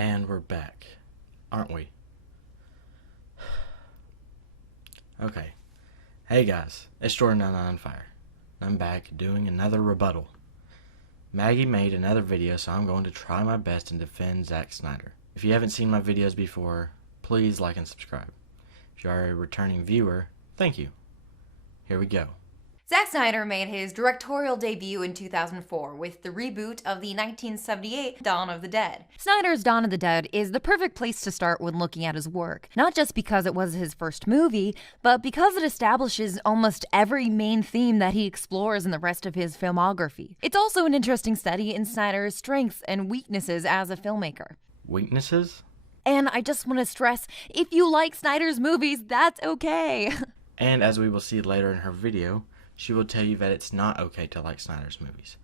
And we're back, aren't we? Okay. Hey guys, it's Jordan on Fire. I'm back doing another rebuttal. Maggie made another video, so I'm going to try my best and defend Zack Snyder. If you haven't seen my videos before, please like and subscribe. If you are a returning viewer, thank you. Here we go. Zack Snyder made his directorial debut in 2004 with the reboot of the 1978 Dawn of the Dead. Snyder's Dawn of the Dead is the perfect place to start when looking at his work, not just because it was his first movie, but because it establishes almost every main theme that he explores in the rest of his filmography. It's also an interesting study in Snyder's strengths and weaknesses as a filmmaker. Weaknesses? And I just want to stress, if you like Snyder's movies, that's okay. And as we will see later in her video, she will tell you that it's not okay to like Snyder's movies.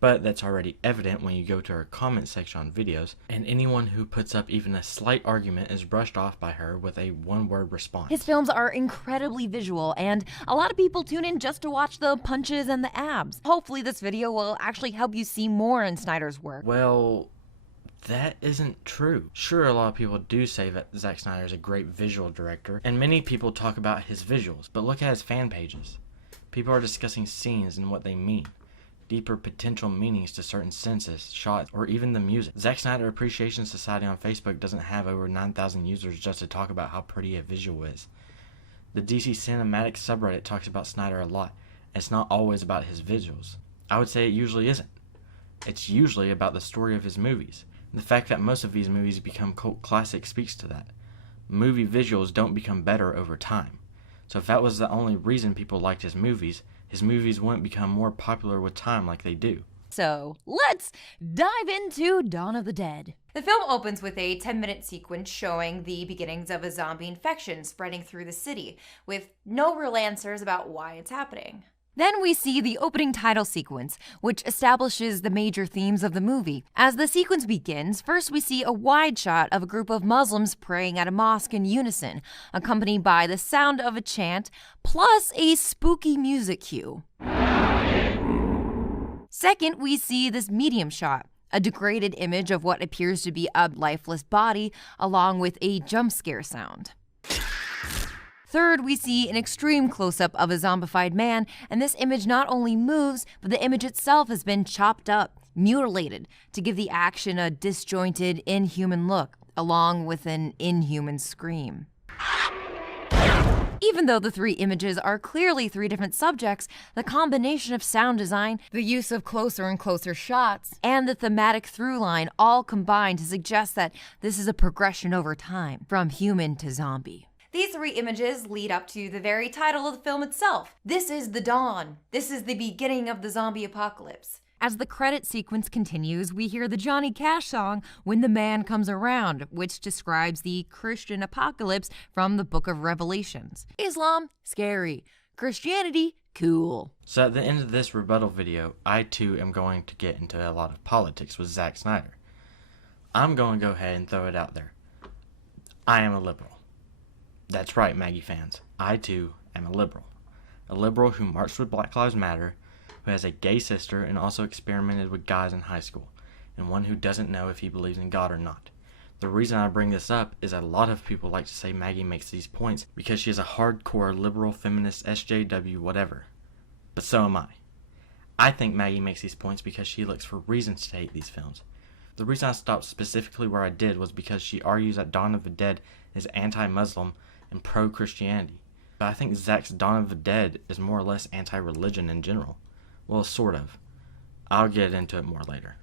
But that's already evident when you go to her comment section on videos, and anyone who puts up even a slight argument is brushed off by her with a one-word response. His films are incredibly visual, and a lot of people tune in just to watch the punches and the abs. Hopefully this video will actually help you see more in Snyder's work. Well, that isn't true. Sure, a lot of people do say that Zack Snyder is a great visual director, and many people talk about his visuals, but look at his fan pages. People are discussing scenes and what they mean, deeper potential meanings to certain senses, shots, or even the music. Zack Snyder Appreciation Society on Facebook doesn't have over 9,000 users just to talk about how pretty a visual is. The DC Cinematic subreddit talks about Snyder a lot, and it's not always about his visuals. I would say it usually isn't. It's usually about the story of his movies. The fact that most of these movies become cult classics speaks to that. Movie visuals don't become better over time. So if that was the only reason people liked his movies wouldn't become more popular with time like they do. So let's dive into Dawn of the Dead. The film opens with a 10-minute sequence showing the beginnings of a zombie infection spreading through the city, with no real answers about why it's happening. Then we see the opening title sequence, which establishes the major themes of the movie. As the sequence begins, first we see a wide shot of a group of Muslims praying at a mosque in unison, accompanied by the sound of a chant, plus a spooky music cue. Second, we see this medium shot, a degraded image of what appears to be a lifeless body, along with a jump scare sound. Third, we see an extreme close-up of a zombified man, and this image not only moves, but the image itself has been chopped up, mutilated, to give the action a disjointed, inhuman look, along with an inhuman scream. Even though the three images are clearly three different subjects, the combination of sound design, the use of closer and closer shots, and the thematic through line all combine to suggest that this is a progression over time, from human to zombie. These three images lead up to the very title of the film itself. This is the dawn. This is the beginning of the zombie apocalypse. As the credit sequence continues, we hear the Johnny Cash song, When the Man Comes Around, which describes the Christian apocalypse from the Book of Revelations. Islam, scary. Christianity, cool. So at the end of this rebuttal video, I too am going to get into a lot of politics with Zack Snyder. I'm going to go ahead and throw it out there. I am a liberal. That's right, Maggie fans. I too am a liberal. A liberal who marched with Black Lives Matter, who has a gay sister and also experimented with guys in high school, and one who doesn't know if he believes in God or not. The reason I bring this up is a lot of people like to say Maggie makes these points because she is a hardcore liberal feminist SJW whatever. But so am I. I think Maggie makes these points because she looks for reasons to hate these films. The reason I stopped specifically where I did was because she argues that Dawn of the Dead is anti-Muslim and pro-Christianity. But I think Zack's Dawn of the Dead is more or less anti-religion in general. Well, sort of. I'll get into it more later.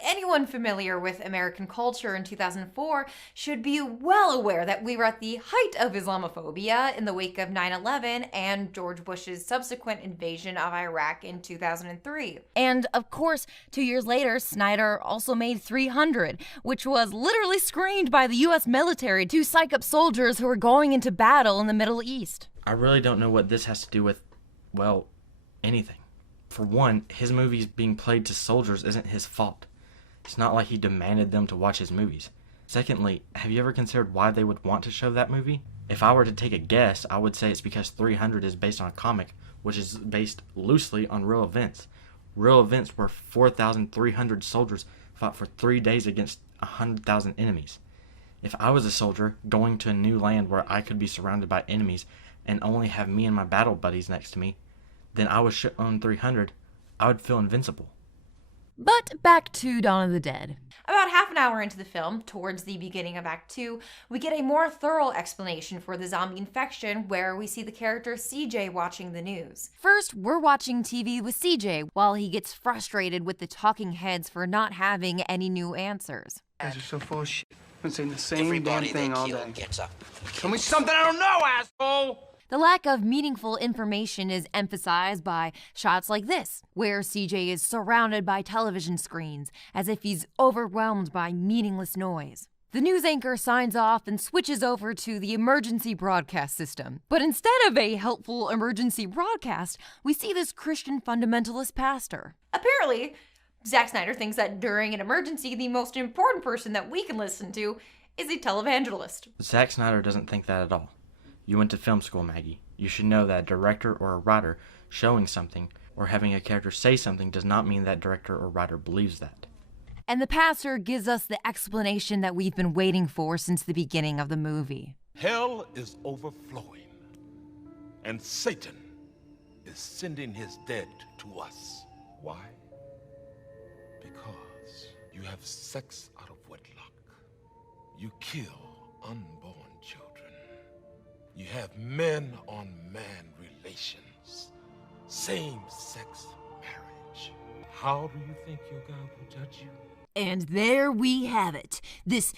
Anyone familiar with American culture in 2004 should be well aware that we were at the height of Islamophobia in the wake of 9/11 and George Bush's subsequent invasion of Iraq in 2003. And of course, 2 years later, Snyder also made 300, which was literally screened by the US military to psych up soldiers who were going into battle in the Middle East. I really don't know what this has to do with, well, anything. For one, his movies being played to soldiers isn't his fault. It's not like he demanded them to watch his movies. Secondly, have you ever considered why they would want to show that movie? If I were to take a guess, I would say it's because 300 is based on a comic, which is based loosely on real events. Real events where 4,300 soldiers fought for 3 days against 100,000 enemies. If I was a soldier going to a new land where I could be surrounded by enemies and only have me and my battle buddies next to me, then I was shit on 300, I would feel invincible. But back to Dawn of the Dead. About half an hour into the film, towards the beginning of Act 2, we get a more thorough explanation for the zombie infection where we see the character CJ watching the news. First, we're watching TV with CJ while he gets frustrated with the talking heads for not having any new answers. Guys are so full of shit. Been saying the same Everybody damn thing they all kill day. gets up. Tell me something I don't know, asshole! The lack of meaningful information is emphasized by shots like this, where CJ is surrounded by television screens as if he's overwhelmed by meaningless noise. The news anchor signs off and switches over to the emergency broadcast system. But instead of a helpful emergency broadcast, we see this Christian fundamentalist pastor. Apparently, Zack Snyder thinks that during an emergency, the most important person that we can listen to is a televangelist. Zack Snyder doesn't think that at all. You went to film school, Maggie. You should know that a director or a writer showing something or having a character say something does not mean that director or writer believes that. And the pastor gives us the explanation that we've been waiting for since the beginning of the movie. Hell is overflowing, and Satan is sending his dead to us. Why? Because you have sex out of wedlock. You kill unborn children. You have men-on-man relations. Same-sex marriage. How do you think your God will judge you? And there we have it. This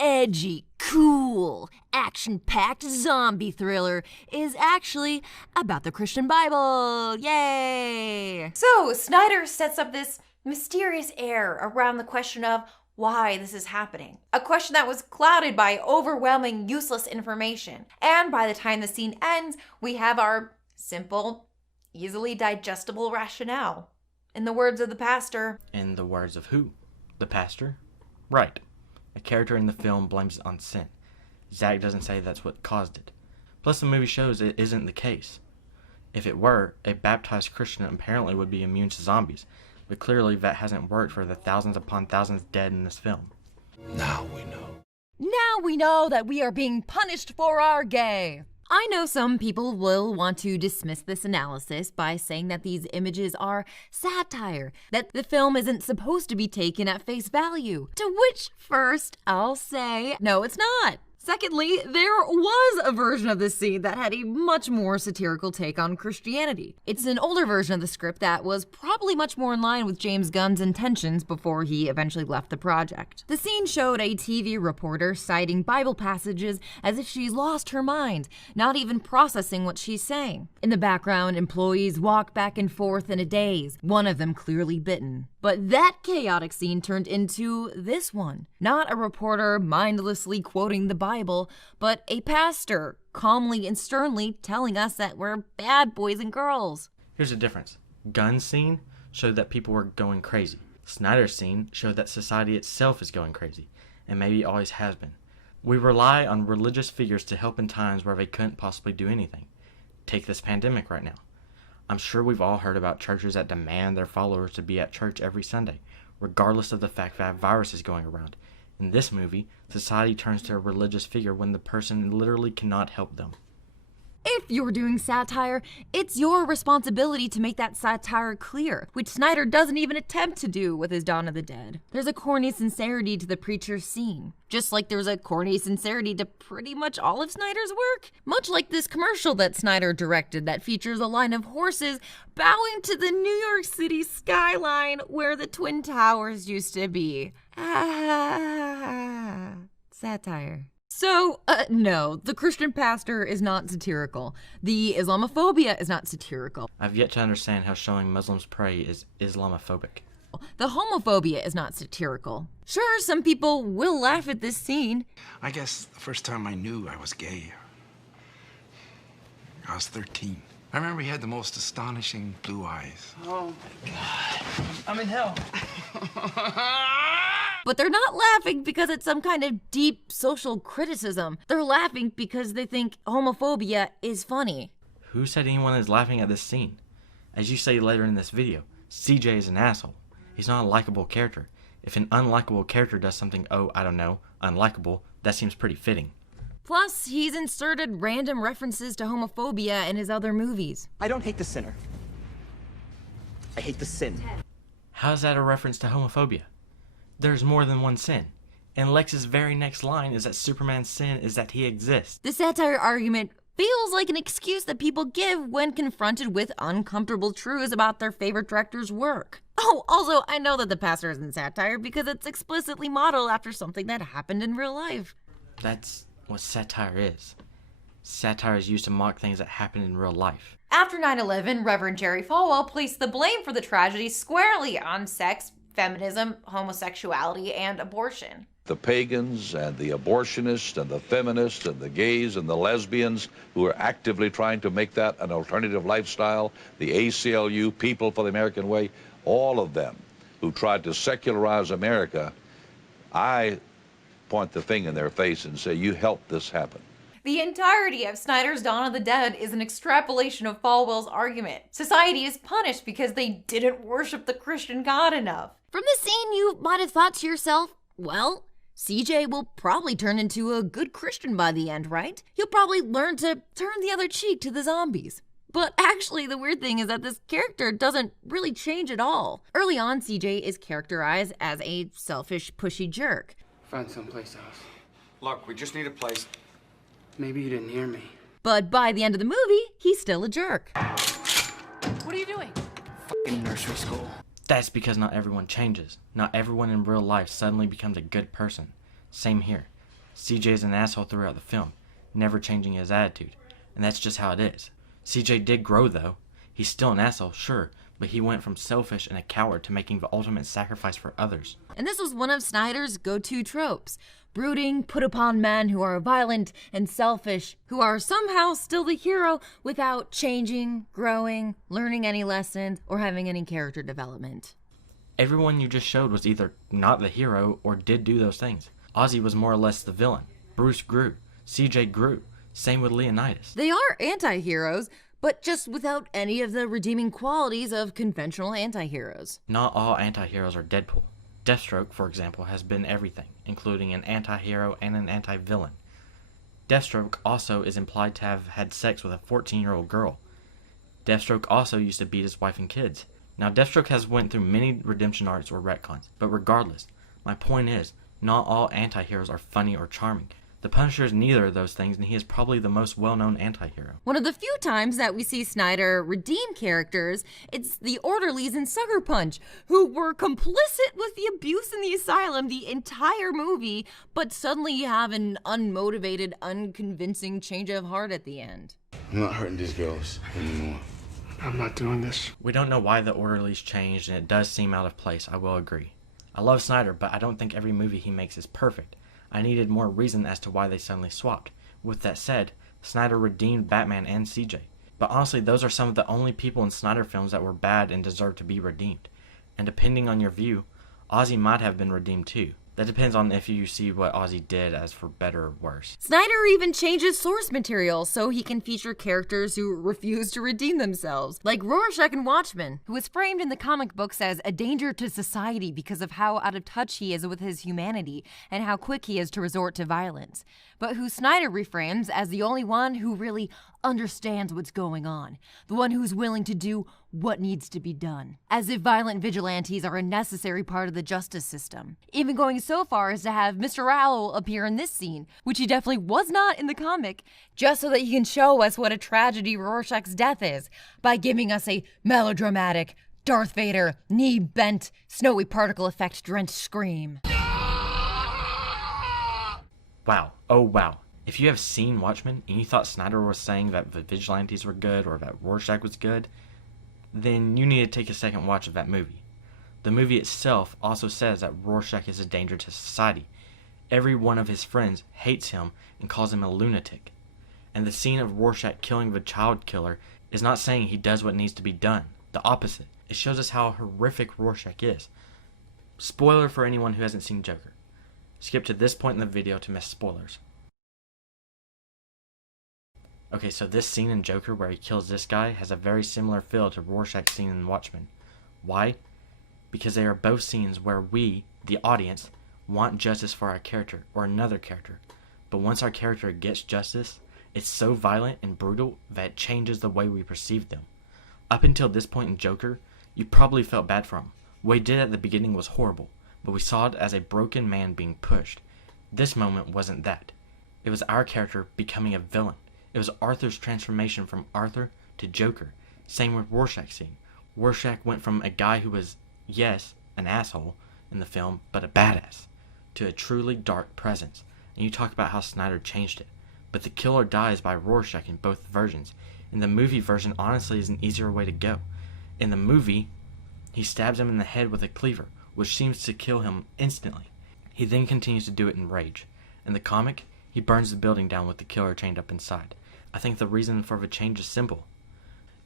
edgy, cool, action-packed zombie thriller is actually about the Christian Bible. Yay! So, Snyder sets up this mysterious air around the question of why this is happening. A question that was clouded by overwhelming, useless information. And by the time the scene ends, we have our simple, easily digestible rationale. In the words of the pastor. In the words of who? The pastor? Right. A character in the film blames it on sin. Zack doesn't say that's what caused it. Plus the movie shows it isn't the case. If it were, a baptized Christian apparently would be immune to zombies. But clearly that hasn't worked for the thousands upon thousands dead in this film. Now we know. Now we know that we are being punished for our gay. I know some people will want to dismiss this analysis by saying that these images are satire, that the film isn't supposed to be taken at face value. To which, first, I'll say, no, it's not. Secondly, there was a version of this scene that had a much more satirical take on Christianity. It's an older version of the script that was probably much more in line with James Gunn's intentions before he eventually left the project. The scene showed a TV reporter citing Bible passages as if she's lost her mind, not even processing what she's saying. In the background, employees walk back and forth in a daze, one of them clearly bitten. But that chaotic scene turned into this one. Not a reporter mindlessly quoting the Bible, but a pastor calmly and sternly telling us that we're bad boys and girls. Here's the difference. Gunn's scene showed that people were going crazy. Snyder's scene showed that society itself is going crazy, and maybe always has been. We rely on religious figures to help in times where they couldn't possibly do anything. Take this pandemic right now. I'm sure we've all heard about churches that demand their followers to be at church every Sunday, regardless of the fact that a virus is going around. In this movie, society turns to a religious figure when the person literally cannot help them. If you're doing satire, it's your responsibility to make that satire clear, which Snyder doesn't even attempt to do with his Dawn of the Dead. There's a corny sincerity to the preacher's scene, just like there's a corny sincerity to pretty much all of Snyder's work. Much like this commercial that Snyder directed that features a line of horses bowing to the New York City skyline where the Twin Towers used to be. Satire. So, no, the Christian pastor is not satirical. The Islamophobia is not satirical. I've yet to understand how showing Muslims pray is Islamophobic. The homophobia is not satirical. Sure, some people will laugh at this scene. I guess the first time I knew I was gay, I was 13. I remember he had the most astonishing blue eyes. Oh my God. I'm in hell. But they're not laughing because it's some kind of deep social criticism. They're laughing because they think homophobia is funny. Who said anyone is laughing at this scene? As you say later in this video, CJ is an asshole. He's not a likable character. If an unlikable character does something, oh, I don't know, unlikable, that seems pretty fitting. Plus, he's inserted random references to homophobia in his other movies. I don't hate the sinner. I hate the sin. How's that a reference to homophobia? There's more than one sin. And Lex's very next line is that Superman's sin is that he exists. The satire argument feels like an excuse that people give when confronted with uncomfortable truths about their favorite director's work. Oh, also, I know that the pastor isn't satire because it's explicitly modeled after something that happened in real life. That's what satire is. Satire is used to mock things that happen in real life. After 9/11, Reverend Jerry Falwell placed the blame for the tragedy squarely on sex, feminism, homosexuality, and abortion. The pagans and the abortionists and the feminists and the gays and the lesbians who are actively trying to make that an alternative lifestyle, the ACLU, People for the American Way, all of them who tried to secularize America, I point the finger in their face and say, you helped this happen. The entirety of Snyder's Dawn of the Dead is an extrapolation of Falwell's argument. Society is punished because they didn't worship the Christian God enough. From this scene, you might have thought to yourself, well, CJ will probably turn into a good Christian by the end, right? He'll probably learn to turn the other cheek to the zombies. But actually, the weird thing is that this character doesn't really change at all. Early on, CJ is characterized as a selfish, pushy jerk. Find someplace else. Look, we just need a place. Maybe you didn't hear me. But by the end of the movie, he's still a jerk. What are you doing? Fucking nursery school. That's because not everyone changes. Not everyone in real life suddenly becomes a good person. Same here. CJ is an asshole throughout the film, never changing his attitude. And that's just how it is. CJ did grow though. He's still an asshole, sure, but he went from selfish and a coward to making the ultimate sacrifice for others. And this was one of Snyder's go-to tropes. Brooding, put upon men who are violent and selfish, who are somehow still the hero without changing, growing, learning any lessons, or having any character development. Everyone you just showed was either not the hero or did do those things. Ozzy was more or less the villain. Bruce grew. CJ grew. Same with Leonidas. They are anti-heroes, but just without any of the redeeming qualities of conventional anti-heroes. Not all anti-heroes are Deadpool. Deathstroke, for example, has been everything, including an anti-hero and an anti-villain. Deathstroke also is implied to have had sex with a 14-year-old girl. Deathstroke also used to beat his wife and kids. Now, Deathstroke has went through many redemption arcs or retcons, but regardless, my point is, not all anti-heroes are funny or charming. The Punisher is neither of those things, and he is probably the most well-known anti-hero. One of the few times that we see Snyder redeem characters, it's the orderlies in Sucker Punch, who were complicit with the abuse in the asylum the entire movie, but suddenly have an unmotivated, unconvincing change of heart at the end. I'm not hurting these girls anymore. I'm not doing this. We don't know why the orderlies changed, and it does seem out of place, I will agree. I love Snyder, but I don't think every movie he makes is perfect. I needed more reason as to why they suddenly swapped. With that said, Snyder redeemed Batman and CJ. But honestly, those are some of the only people in Snyder films that were bad and deserve to be redeemed. And depending on your view, Ozzy might have been redeemed too. That depends on if you see what Ozzy did as for better or worse. Snyder even changes source material so he can feature characters who refuse to redeem themselves, like Rorschach in Watchmen, who is framed in the comic books as a danger to society because of how out of touch he is with his humanity and how quick he is to resort to violence, but who Snyder reframes as the only one who really understands what's going on, the one who's willing to do what needs to be done, as if violent vigilantes are a necessary part of the justice system, even going so far as to have Mr. Owl appear in this scene, which he definitely was not in the comic, just so that he can show us what a tragedy Rorschach's death is, by giving us a melodramatic, Darth Vader, knee-bent, snowy particle effect drenched scream. Wow. Oh wow. If you have seen Watchmen and you thought Snyder was saying that the vigilantes were good or that Rorschach was good, then you need to take a second watch of that movie. The movie itself also says that Rorschach is a danger to society. Every one of his friends hates him and calls him a lunatic. And the scene of Rorschach killing the child killer is not saying he does what needs to be done. The opposite. It shows us how horrific Rorschach is. Spoiler for anyone who hasn't seen Joker. Skip to this point in the video to miss spoilers. Okay, so this scene in Joker where he kills this guy has a very similar feel to Rorschach's scene in Watchmen. Why? because they are both scenes where we, the audience, want justice for our character or another character. But once our character gets justice, it's so violent and brutal that it changes the way we perceive them. Up until this point in Joker, you probably felt bad for him. What he did at the beginning was horrible, but we saw it as a broken man being pushed. This moment wasn't that. It was our character becoming a villain. It was Arthur's transformation from Arthur to Joker. Same with Rorschach's scene. Rorschach went from a guy who was, yes, an asshole in the film, but a badass, to a truly dark presence. And you talk about how Snyder changed it. But the killer dies by Rorschach in both versions. In the movie version, honestly, is an easier way to go. In the movie, he stabs him in the head with a cleaver, which seems to kill him instantly. He then continues to do it in rage. In the comic, he burns the building down with the killer chained up inside. I think the reason for the change is simple.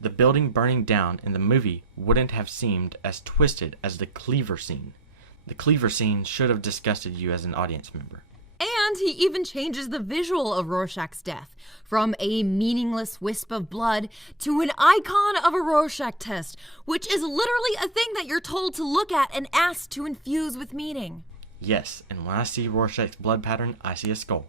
The building burning down in the movie wouldn't have seemed as twisted as the cleaver scene. The cleaver scene should have disgusted you as an audience member. And he even changes the visual of Rorschach's death, from a meaningless wisp of blood to an icon of a Rorschach test, which is literally a thing that you're told to look at and asked to infuse with meaning. Yes, and when I see Rorschach's blood pattern, I see a skull.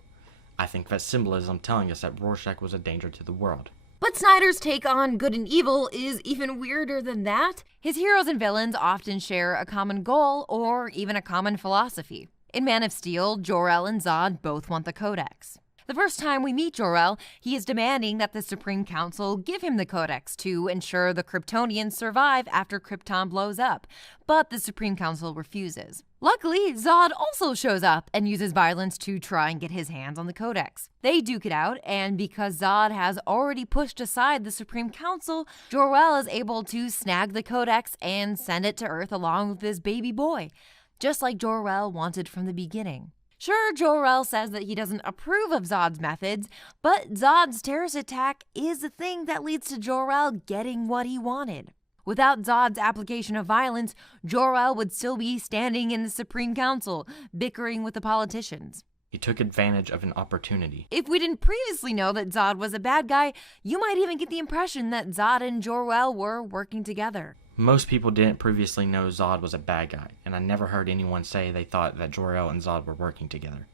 I think that's symbolism telling us that Rorschach was a danger to the world. But Snyder's take on good and evil is even weirder than that. His heroes and villains often share a common goal or even a common philosophy. In Man of Steel, Jor-El and Zod both want the Codex. The first time we meet Jor-El, he is demanding that the Supreme Council give him the Codex to ensure the Kryptonians survive after Krypton blows up, but the Supreme Council refuses. Luckily, Zod also shows up and uses violence to try and get his hands on the Codex. They duke it out, and because Zod has already pushed aside the Supreme Council, Jor-El is able to snag the Codex and send it to Earth along with his baby boy, just like Jor-El wanted from the beginning. Sure, Jor-El says that he doesn't approve of Zod's methods, but Zod's terrorist attack is the thing that leads to Jor-El getting what he wanted. Without Zod's application of violence, Jor-El would still be standing in the Supreme Council, bickering with the politicians. He took advantage of an opportunity. If we didn't previously know that Zod was a bad guy, you might even get the impression that Zod and Jor-El were working together. Most people didn't previously know Zod was a bad guy, and I never heard anyone say they thought that Jor-El and Zod were working together.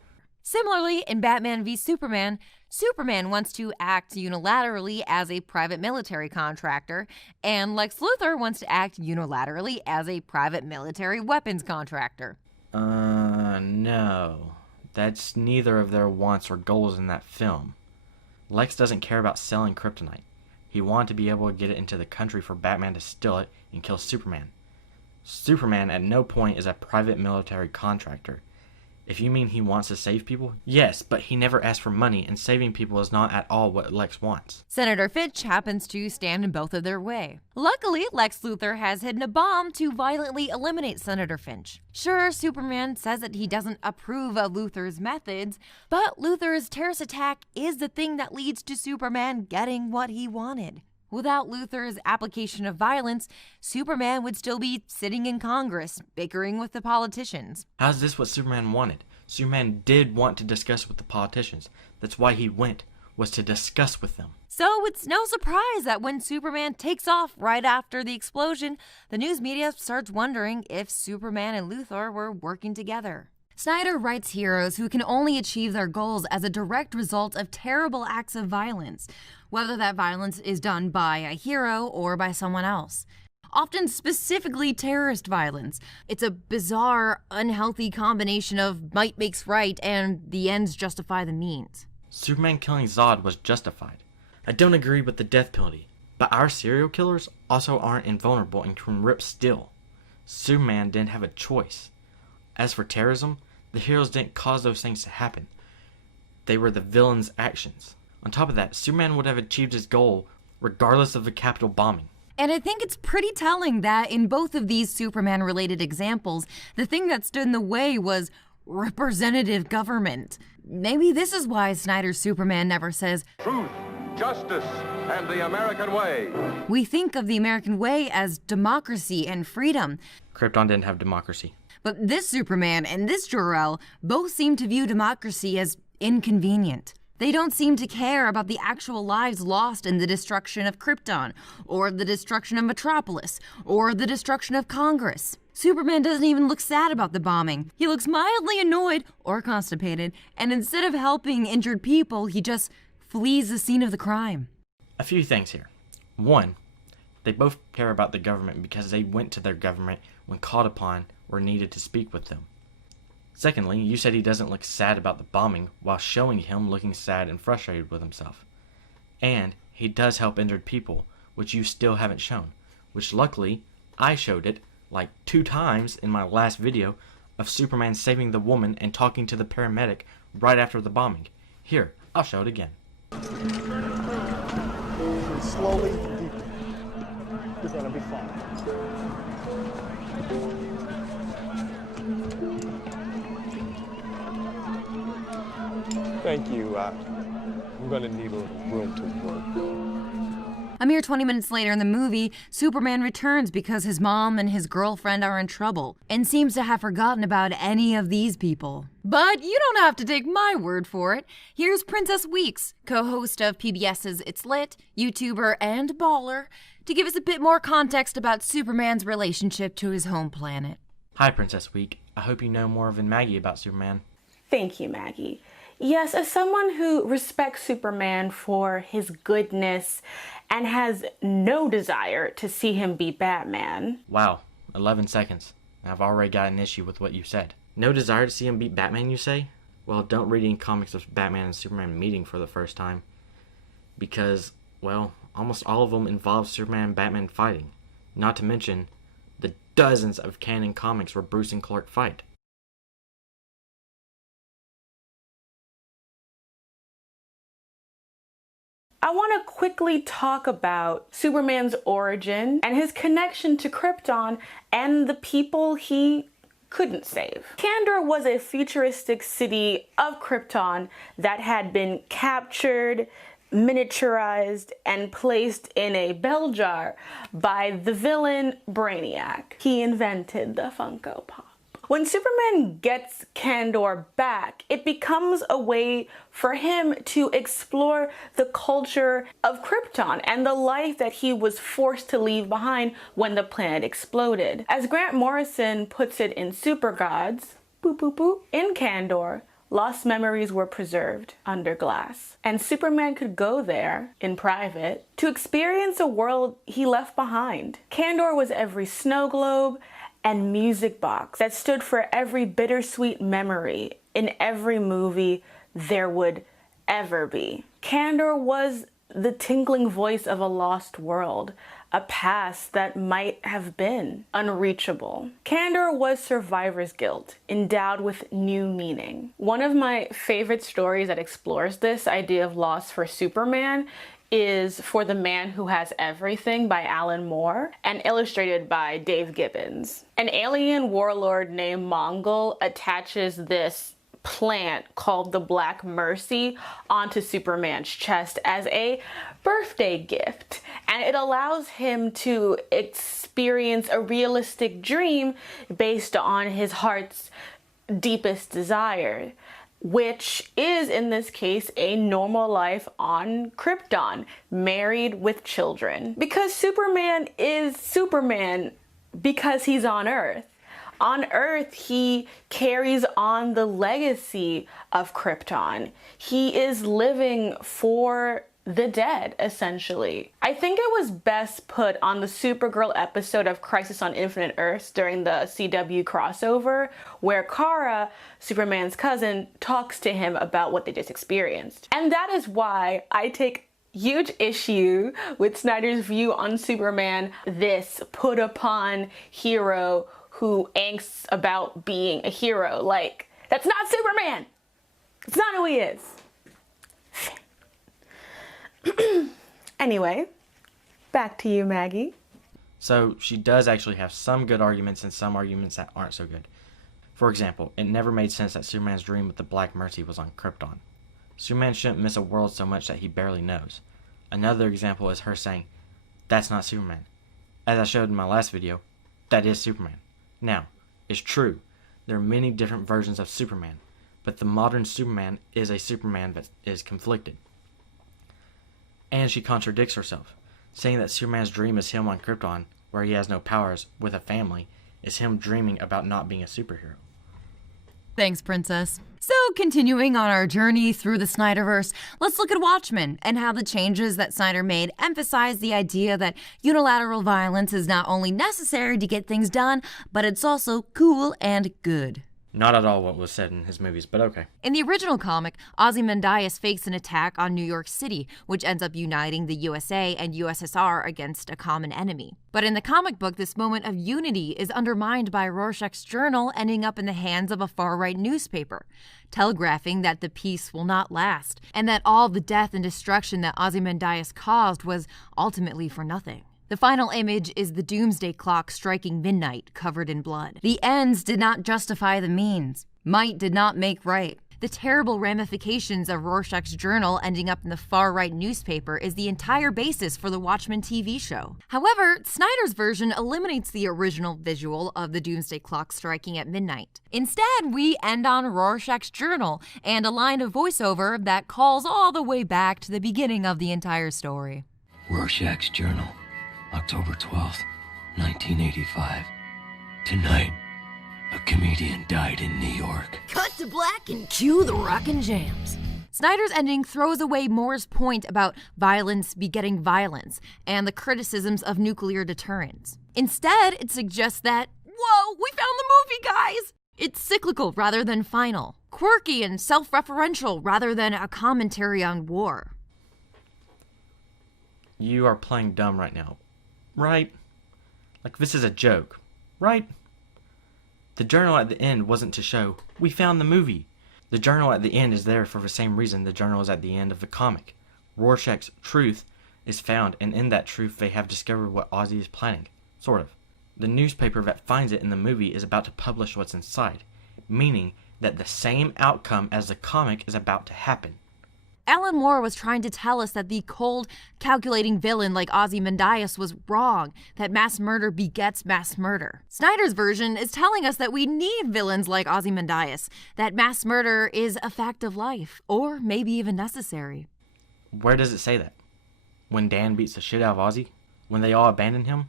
Similarly, in Batman v Superman, Superman wants to act unilaterally as a private military contractor, and Lex Luthor wants to act unilaterally as a private military weapons contractor. No. That's neither of their wants or goals in that film. Lex doesn't care about selling kryptonite. He wanted to be able to get it into the country for Batman to steal it and kill Superman. Superman at no point is a private military contractor. If you mean he wants to save people, yes, but he never asked for money, and saving people is not at all what Lex wants. Senator Finch happens to stand in both of their way. Luckily, Lex Luthor has hidden a bomb to violently eliminate Senator Finch. Sure, Superman says that he doesn't approve of Luthor's methods, but Luthor's terrorist attack is the thing that leads to Superman getting what he wanted. Without Luthor's application of violence, Superman would still be sitting in Congress, bickering with the politicians. How's this what Superman wanted? Superman did want to discuss with the politicians. That's why he went, was to discuss with them. So it's no surprise that when Superman takes off right after the explosion, the news media starts wondering if Superman and Luthor were working together. Snyder writes heroes who can only achieve their goals as a direct result of terrible acts of violence, whether that violence is done by a hero or by someone else. Often specifically terrorist violence. It's a bizarre, unhealthy combination of might makes right and the ends justify the means. Superman killing Zod was justified. I don't agree with the death penalty, but our serial killers also aren't invulnerable and can rip still. Superman didn't have a choice. As for terrorism, the heroes didn't cause those things to happen. They were the villain's actions. On top of that, Superman would have achieved his goal regardless of the Capitol bombing. And I think it's pretty telling that in both of these Superman-related examples, the thing that stood in the way was representative government. Maybe this is why Snyder's Superman never says, "Truth, justice, and the American way." We think of the American way as democracy and freedom. Krypton didn't have democracy. But this Superman and this Jor-El both seem to view democracy as inconvenient. They don't seem to care about the actual lives lost in the destruction of Krypton, or the destruction of Metropolis, or the destruction of Congress. Superman doesn't even look sad about the bombing. He looks mildly annoyed or constipated, and instead of helping injured people, he just flees the scene of the crime. A few things here. One, they both care about the government because they went to their government when called upon or needed to speak with them. Secondly, you said he doesn't look sad about the bombing while showing him looking sad and frustrated with himself. And he does help injured people, which you still haven't shown, which luckily I showed it like 2 times in my last video of Superman saving the woman and talking to the paramedic right after the bombing. Here, I'll show it again. Slowly and deeply. You're gonna be fine. Thank you. I'm gonna need a little room to work. A mere 20 minutes later in the movie, Superman returns because his mom and his girlfriend are in trouble, and seems to have forgotten about any of these people. But you don't have to take my word for it. Here's Princess Weeks, co-host of PBS's It's Lit, YouTuber, and baller, to give us a bit more context about Superman's relationship to his home planet. Hi, Princess Week. I hope you know more than Maggie about Superman. Thank you, Maggie. Yes, as someone who respects Superman for his goodness and has no desire to see him be Batman. Wow, 11 seconds. I've already got an issue with what you said. No desire to see him beat Batman, you say? Well, don't read any comics of Batman and Superman meeting for the first time. Because, well, almost all of them involve Superman and Batman fighting. Not to mention the dozens of canon comics where Bruce and Clark fight. I want to quickly talk about Superman's origin and his connection to Krypton and the people he couldn't save. Kandor was a futuristic city of Krypton that had been captured, miniaturized, and placed in a bell jar by the villain Brainiac. He invented the Funko Pop. When Superman gets Kandor back, it becomes a way for him to explore the culture of Krypton and the life that he was forced to leave behind when the planet exploded. As Grant Morrison puts it in Super Gods, boop boop boop, in Kandor, lost memories were preserved under glass. And Superman could go there, in private, to experience a world he left behind. Kandor was every snow globe and music box that stood for every bittersweet memory in every movie there would ever be. Kandor was the tinkling voice of a lost world, a past that might have been unreachable. Kandor was survivor's guilt, endowed with new meaning. One of my favorite stories that explores this idea of loss for Superman is For the Man Who Has Everything by Alan Moore and illustrated by Dave Gibbons. An alien warlord named Mongol attaches this plant called the Black Mercy onto Superman's chest as a birthday gift, and it allows him to experience a realistic dream based on his heart's deepest desire, which is, in this case, a normal life on Krypton, married with children. Because Superman is Superman because he's on Earth. On Earth, he carries on the legacy of Krypton. He is living for the dead, essentially. I think it was best put on the Supergirl episode of Crisis on Infinite Earths during the CW crossover, where Kara, Superman's cousin, talks to him about what they just experienced. And that is why I take huge issue with Snyder's view on Superman, this put upon hero who angsts about being a hero. Like, that's not Superman! It's not who he is. Anyway, back to you, Maggie. So she does actually have some good arguments and some arguments that aren't so good. For example, it never made sense that Superman's dream with the Black Mercy was on Krypton. Superman shouldn't miss a world so much that he barely knows. Another example is her saying, "That's not Superman." As I showed in my last video, that is Superman. Now, it's true, there are many different versions of Superman, but the modern Superman is a Superman that is conflicted. And she contradicts herself, saying that Superman's dream is him on Krypton, where he has no powers, with a family, is him dreaming about not being a superhero. Thanks, Princess. So, continuing on our journey through the Snyderverse, let's look at Watchmen and how the changes that Snyder made emphasize the idea that unilateral violence is not only necessary to get things done, but it's also cool and good. Not at all what was said in his movies, but okay. In the original comic, Ozymandias fakes an attack on New York City, which ends up uniting the USA and USSR against a common enemy. But in the comic book, this moment of unity is undermined by Rorschach's journal ending up in the hands of a far-right newspaper, telegraphing that the peace will not last, and that all the death and destruction that Ozymandias caused was ultimately for nothing. The final image is the doomsday clock striking midnight, covered in blood. The ends did not justify the means. Might did not make right. The terrible ramifications of Rorschach's journal ending up in the far-right newspaper is the entire basis for the Watchmen TV show. However, Snyder's version eliminates the original visual of the doomsday clock striking at midnight. Instead, we end on Rorschach's journal and a line of voiceover that calls all the way back to the beginning of the entire story. Rorschach's journal. October 12th, 1985. Tonight, a comedian died in New York. Cut to black and cue the rockin' jams. Snyder's ending throws away Moore's point about violence begetting violence and the criticisms of nuclear deterrence. Instead, it suggests that, whoa, we found the movie, guys! It's cyclical rather than final, quirky and self-referential rather than a commentary on war. You are playing dumb right now. Right? Like this is a joke, right? The journal at the end wasn't to show, we found the movie. The journal at the end is there for the same reason the journal is at the end of the comic. Rorschach's truth is found, and in that truth they have discovered what Ozzy is planning. Sort of. The newspaper that finds it in the movie is about to publish what's inside, meaning that the same outcome as the comic is about to happen. Alan Moore was trying to tell us that the cold, calculating villain like Ozymandias was wrong, that mass murder begets mass murder. Snyder's version is telling us that we need villains like Ozymandias, that mass murder is a fact of life, or maybe even necessary. Where does it say that? When Dan beats the shit out of Ozzy? When they all abandon him?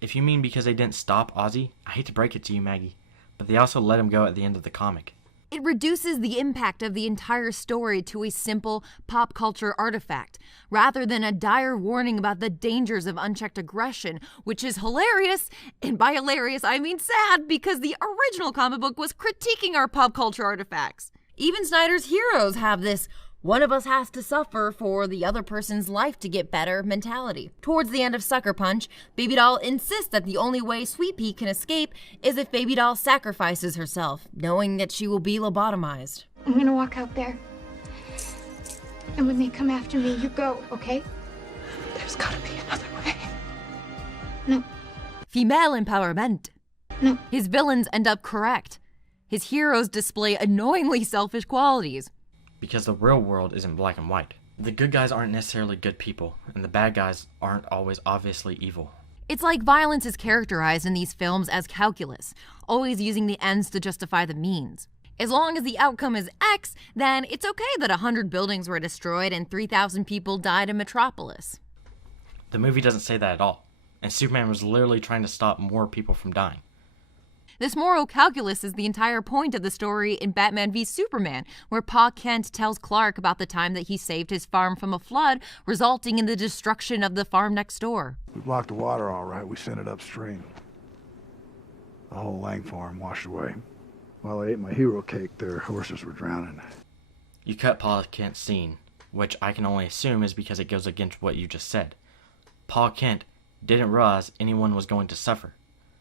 If you mean because they didn't stop Ozzy, I hate to break it to you, Maggie, but they also let him go at the end of the comic. It reduces the impact of the entire story to a simple pop culture artifact, rather than a dire warning about the dangers of unchecked aggression, which is hilarious, and by hilarious I mean sad, because the original comic book was critiquing our pop culture artifacts. Even Snyder's heroes have this one of us has to suffer for the other person's life to get better mentality. Towards the end of Sucker Punch, Baby Doll insists that the only way Sweet Pea can escape is if Baby Doll sacrifices herself, knowing that she will be lobotomized. I'm gonna walk out there. And when they come after me, you go, okay? There's gotta be another way. No. Female empowerment. No. His villains end up correct. His heroes display annoyingly selfish qualities. Because the real world isn't black and white. The good guys aren't necessarily good people, and the bad guys aren't always obviously evil. It's like violence is characterized in these films as calculus, always using the ends to justify the means. As long as the outcome is X, then it's okay that 100 buildings were destroyed and 3,000 people died in Metropolis. The movie doesn't say that at all, and Superman was literally trying to stop more people from dying. This moral calculus is the entire point of the story in Batman v Superman, where Pa Kent tells Clark about the time that he saved his farm from a flood, resulting in the destruction of the farm next door. We blocked the water all right. We sent it upstream. The whole Lang farm washed away. While I ate my hero cake, their horses were drowning. You cut Pa Kent's scene, which I can only assume is because it goes against what you just said. Pa Kent didn't realize anyone was going to suffer.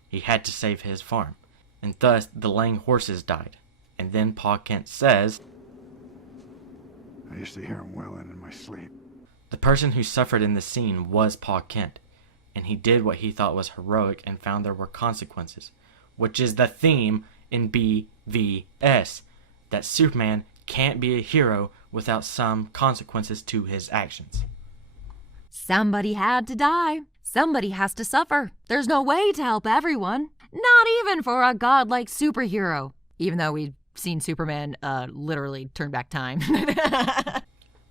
He had to save his farm. And thus, the Lang horses died. And then Pa Kent says, I used to hear him wailing in my sleep. The person who suffered in the scene was Pa Kent, and he did what he thought was heroic and found there were consequences, which is the theme in BVS, that Superman can't be a hero without some consequences to his actions. Somebody had to die. Somebody has to suffer. There's no way to help everyone. Not even for a godlike superhero. Even though we'd seen Superman literally turn back time.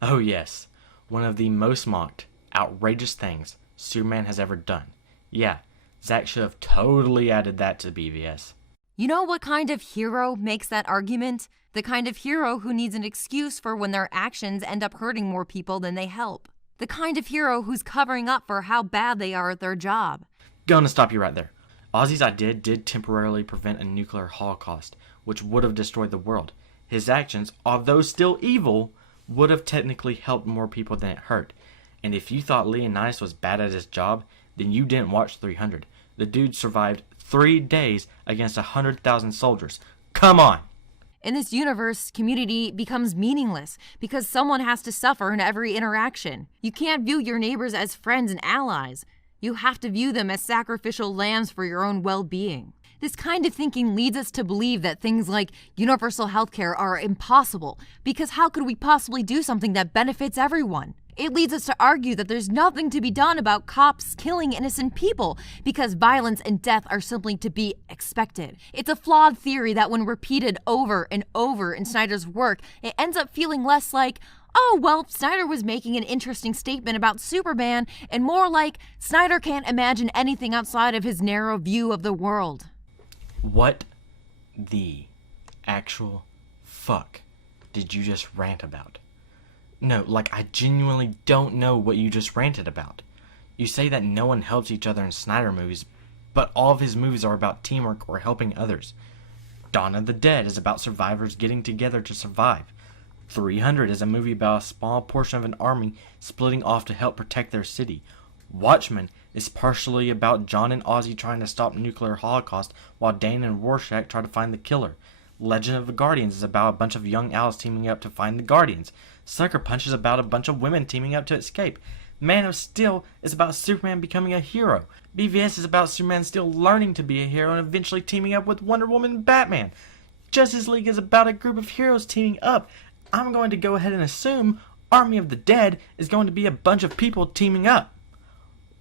Oh yes, one of the most mocked, outrageous things Superman has ever done. Yeah, Zack should have totally added that to BVS. You know what kind of hero makes that argument? The kind of hero who needs an excuse for when their actions end up hurting more people than they help. The kind of hero who's covering up for how bad they are at their job. Gonna stop you right there. Ozzy's idea did temporarily prevent a nuclear holocaust, which would have destroyed the world. His actions, although still evil, would have technically helped more people than it hurt. And if you thought Leonidas was bad at his job, then you didn't watch 300. The dude survived 3 days against 100,000 soldiers. Come on! In this universe, community becomes meaningless because someone has to suffer in every interaction. You can't view your neighbors as friends and allies. You have to view them as sacrificial lambs for your own well-being. This kind of thinking leads us to believe that things like universal healthcare are impossible, because how could we possibly do something that benefits everyone? It leads us to argue that there's nothing to be done about cops killing innocent people because violence and death are simply to be expected. It's a flawed theory that when repeated over and over in Snyder's work, it ends up feeling less like, oh, well, Snyder was making an interesting statement about Superman, and more like Snyder can't imagine anything outside of his narrow view of the world. What the actual fuck did you just rant about? No, like, I genuinely don't know what you just ranted about. You say that no one helps each other in Snyder movies, but all of his movies are about teamwork or helping others. Dawn of the Dead is about survivors getting together to survive. 300 is a movie about a small portion of an army splitting off to help protect their city. Watchmen is partially about John and Ozzy trying to stop nuclear holocaust while Dane and Rorschach try to find the killer. Legend of the Guardians is about a bunch of young owls teaming up to find the Guardians. Sucker Punch is about a bunch of women teaming up to escape. Man of Steel is about Superman becoming a hero. BVS is about Superman still learning to be a hero and eventually teaming up with Wonder Woman and Batman. Justice League is about a group of heroes teaming up. I'm going to go ahead and assume Army of the Dead is going to be a bunch of people teaming up.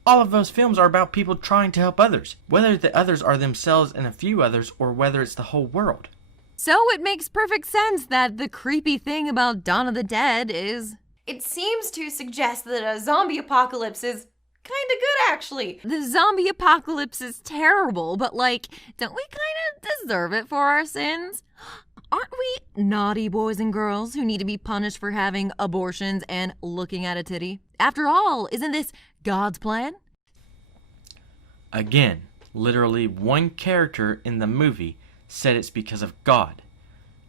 All of those films are about people trying to help others, whether the others are themselves and a few others or whether it's the whole world. So it makes perfect sense that the creepy thing about Dawn of the Dead is... It seems to suggest that a zombie apocalypse is kinda good, actually. The zombie apocalypse is terrible, but like, don't we kinda deserve it for our sins? Aren't we naughty boys and girls who need to be punished for having abortions and looking at a titty? After all, isn't this God's plan? Again, literally one character in the movie said it's because of God.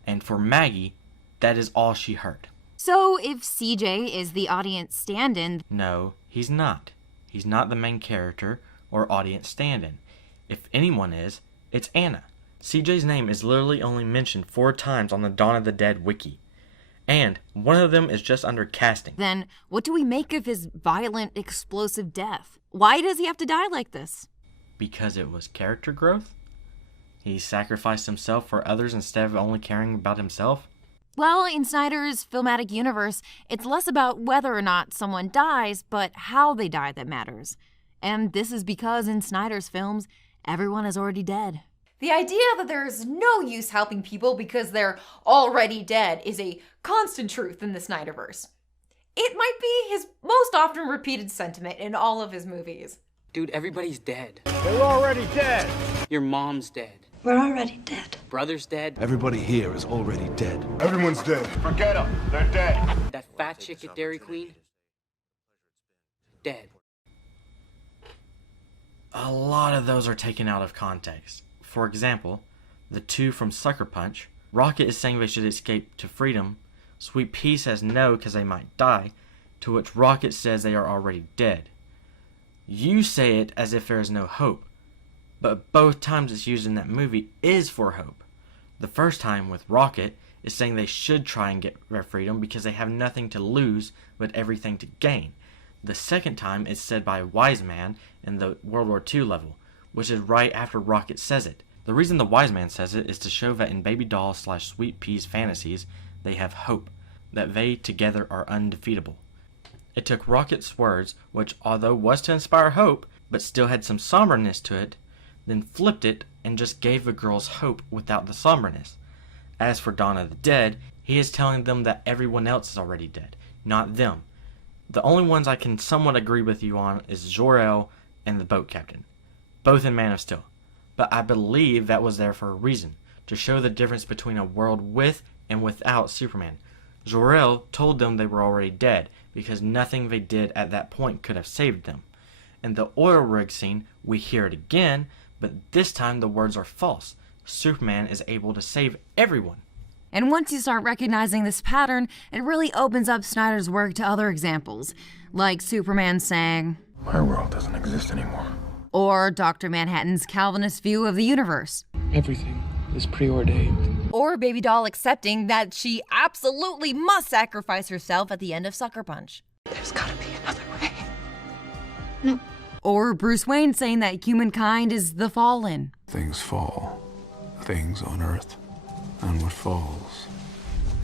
And for Maggie, that is all she heard. So if CJ is the audience stand-in... No, he's not. He's not the main character or audience stand-in. If anyone is, it's Anna. CJ's name is literally only mentioned 4 times on the Dawn of the Dead wiki. And one of them is just under casting. Then what do we make of his violent, explosive death? Why does he have to die like this? Because it was character growth? He sacrificed himself for others instead of only caring about himself? Well, in Snyder's filmatic universe, it's less about whether or not someone dies, but how they die that matters. And this is because in Snyder's films, everyone is already dead. The idea that there's no use helping people because they're already dead is a constant truth in the Snyderverse. It might be his most often repeated sentiment in all of his movies. Dude, everybody's dead. They're already dead. Your mom's dead. We're already dead. Brother's dead. Everybody here is already dead. Everyone's dead. Forget them. They're dead. That fat chick at Dairy Queen? Dead. A lot of those are taken out of context. For example, the 2 from Sucker Punch, Rocket is saying they should escape to freedom, Sweet Pea says no because they might die, to which Rocket says they are already dead. You say it as if there is no hope, but both times it's used in that movie is for hope. The first time with Rocket is saying they should try and get their freedom because they have nothing to lose but everything to gain. The second time is said by a wise man in the World War II level, which is right after Rocket says it. The reason the wise man says it is to show that in Baby Doll / Sweet Pea's fantasies, they have hope, that they together are undefeatable. It took Rocket's words, which although was to inspire hope, but still had some somberness to it, then flipped it and just gave the girls hope without the somberness. As for Dawn of the Dead, he is telling them that everyone else is already dead, not them. The only ones I can somewhat agree with you on is Jor-El and the boat captain, both in Man of Steel. But I believe that was there for a reason, to show the difference between a world with and without Superman. Jor-El told them they were already dead, because nothing they did at that point could have saved them. In the oil rig scene, we hear it again, but this time the words are false. Superman is able to save everyone. And once you start recognizing this pattern, it really opens up Snyder's work to other examples, like Superman saying, "My world doesn't exist anymore." Or Dr. Manhattan's Calvinist view of the universe. Everything is preordained. Or Baby Doll accepting that she absolutely must sacrifice herself at the end of Sucker Punch. There's gotta be another way. No. Or Bruce Wayne saying that humankind is the fallen. Things fall. Things on Earth. And what falls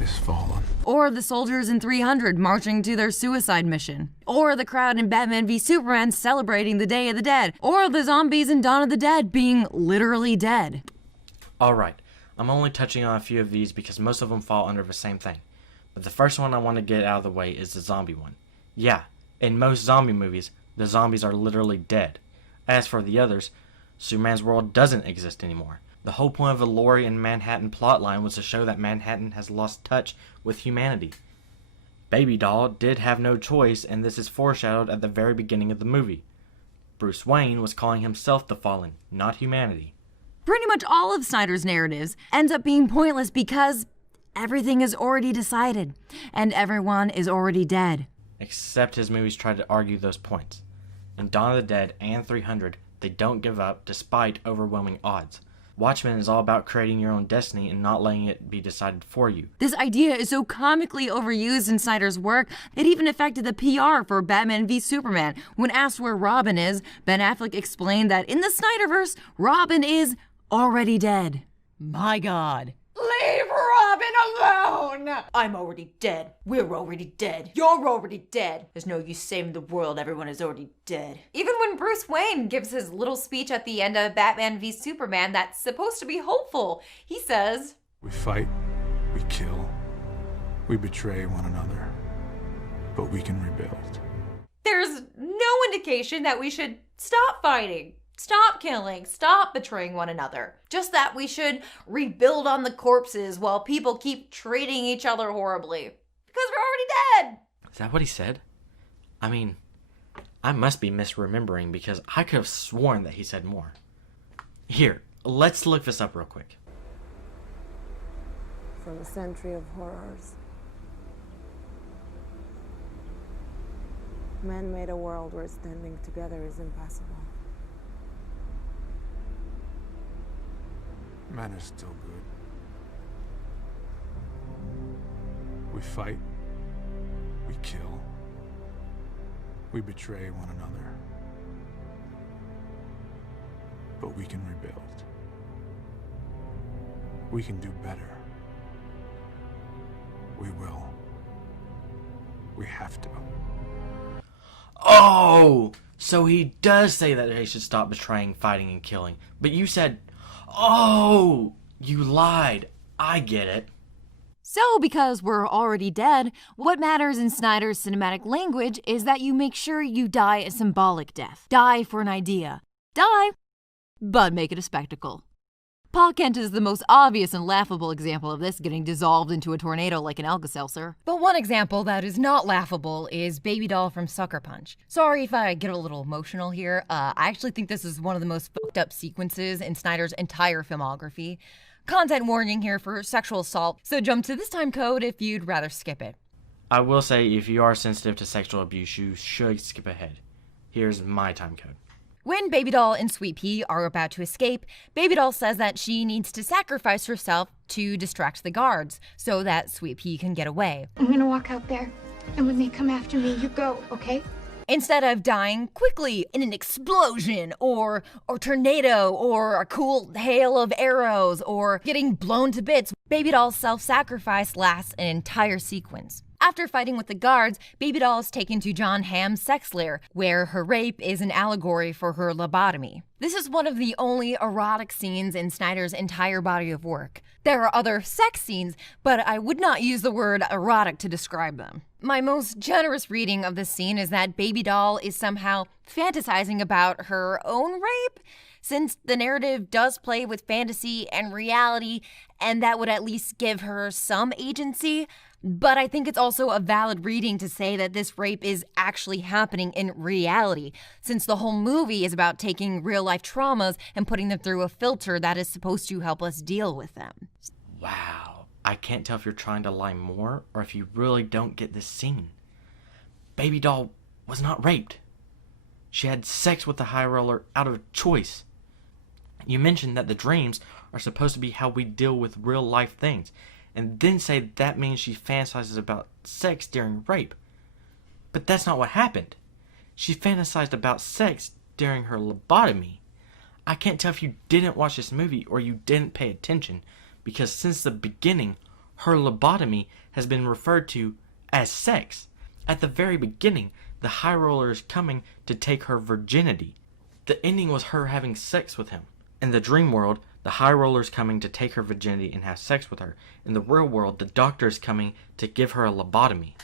is fallen. Or the soldiers in 300 marching to their suicide mission. Or the crowd in Batman v Superman celebrating the Day of the Dead. Or the zombies in Dawn of the Dead being literally dead. Alright, I'm only touching on a few of these because most of them fall under the same thing. But the first one I want to get out of the way is the zombie one. Yeah, in most zombie movies, the zombies are literally dead. As for the others, Superman's world doesn't exist anymore. The whole point of the Laurie and Manhattan plotline was to show that Manhattan has lost touch with humanity. Baby Doll did have no choice, and this is foreshadowed at the very beginning of the movie. Bruce Wayne was calling himself the Fallen, not humanity. Pretty much all of Snyder's narratives ends up being pointless because everything is already decided, and everyone is already dead. Except his movies try to argue those points. In Dawn of the Dead and 300, they don't give up despite overwhelming odds. Watchmen is all about creating your own destiny and not letting it be decided for you. This idea is so comically overused in Snyder's work, it even affected the PR for Batman v Superman. When asked where Robin is, Ben Affleck explained that in the Snyderverse, Robin is already dead. My God. Leave Robin alone! I'm already dead. We're already dead. You're already dead. There's no use saving the world. Everyone is already dead. Even when Bruce Wayne gives his little speech at the end of Batman v Superman that's supposed to be hopeful, he says, "We fight, we kill, we betray one another, but we can rebuild." There's no indication that we should stop fighting. Stop killing, stop betraying one another. Just that we should rebuild on the corpses while people keep treating each other horribly. Because we're already dead! Is that what he said? I mean, I must be misremembering because I could have sworn that he said more. Here, let's look this up real quick. From a century of horrors, men made a world where standing together is impossible. Men are still good. We fight, we kill, we betray one another, but we can rebuild. We can do better. We will. We have to. Oh! So he does say that they should stop betraying, fighting, and killing. But you said, oh! You lied. I get it. So, because we're already dead, what matters in Snyder's cinematic language is that you make sure you die a symbolic death. Die for an idea. Die, but make it a spectacle. Pa Kent is the most obvious and laughable example of this, getting dissolved into a tornado like an Alka-Seltzer. But one example that is not laughable is Baby Doll from Sucker Punch. Sorry if I get a little emotional here. I actually think this is one of the most fucked up sequences in Snyder's entire filmography. Content warning here for sexual assault, so jump to this time code if you'd rather skip it. I will say, if you are sensitive to sexual abuse, you should skip ahead. Here's my time code. When Baby Doll and Sweet Pea are about to escape, Baby Doll says that she needs to sacrifice herself to distract the guards so that Sweet Pea can get away. I'm gonna walk out there, and when they come after me, you go, okay? Instead of dying quickly in an explosion or tornado or a cool hail of arrows or getting blown to bits, Baby Doll's self-sacrifice lasts an entire sequence. After fighting with the guards, Baby Doll is taken to John Hamm's sex lair, where her rape is an allegory for her lobotomy. This is one of the only erotic scenes in Snyder's entire body of work. There are other sex scenes, but I would not use the word erotic to describe them. My most generous reading of this scene is that Baby Doll is somehow fantasizing about her own rape, since the narrative does play with fantasy and reality, and that would at least give her some agency. But I think it's also a valid reading to say that this rape is actually happening in reality, since the whole movie is about taking real-life traumas and putting them through a filter that is supposed to help us deal with them. Wow, I can't tell if you're trying to lie more or if you really don't get this scene. Baby Doll was not raped. She had sex with the High Roller out of choice. You mentioned that the dreams are supposed to be how we deal with real-life things, and then say that means she fantasizes about sex during rape. But that's not what happened. She fantasized about sex during her lobotomy. I can't tell if you didn't watch this movie or you didn't pay attention, because since the beginning, her lobotomy has been referred to as sex. At the very beginning, the High Roller is coming to take her virginity. The ending was her having sex with him. In the dream world, the High Roller is coming to take her virginity and have sex with her. In the real world, the doctor is coming to give her a lobotomy.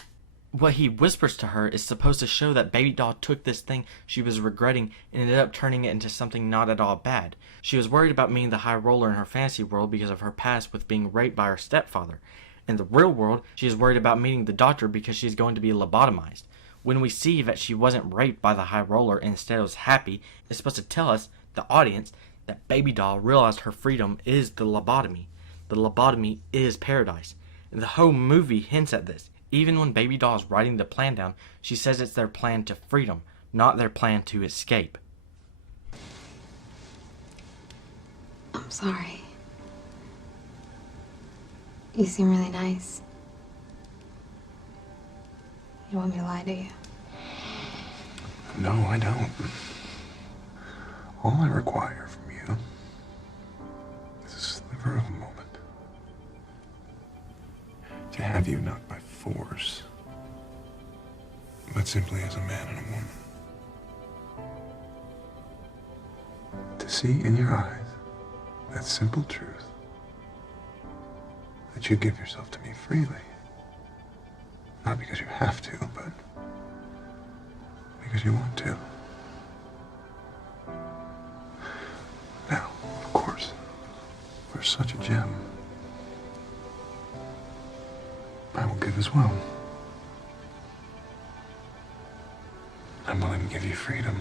What he whispers to her is supposed to show that Baby Doll took this thing she was regretting and ended up turning it into something not at all bad. She was worried about meeting the High Roller in her fantasy world because of her past with being raped by her stepfather. In the real world, she is worried about meeting the doctor because she's going to be lobotomized. When we see that she wasn't raped by the High Roller and instead was happy, it's supposed to tell us, the audience, that Baby Doll realized her freedom is the lobotomy. The lobotomy is paradise. And the whole movie hints at this. Even when Baby Doll is writing the plan down, she says it's their plan to freedom, not their plan to escape. I'm sorry. You seem really nice. You want me to lie to you? No, I don't. All I require from you is a sliver of a moment. To have you not by force, but simply as a man and a woman. To see in your eyes that simple truth that you give yourself to me freely. Not because you have to, but because you want to. Now, of course, for such a gem, I will give as well. I'm willing to give you freedom.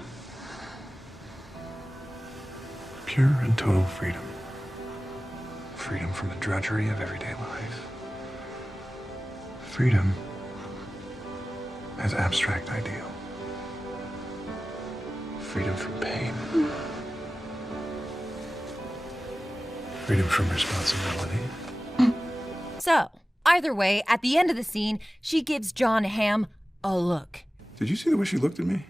Pure and total freedom. Freedom from the drudgery of everyday life. Freedom as abstract ideal. Freedom from pain. Freedom from responsibility. So, either way, at the end of the scene, she gives John Hamm a look. Did you see the way she looked at me?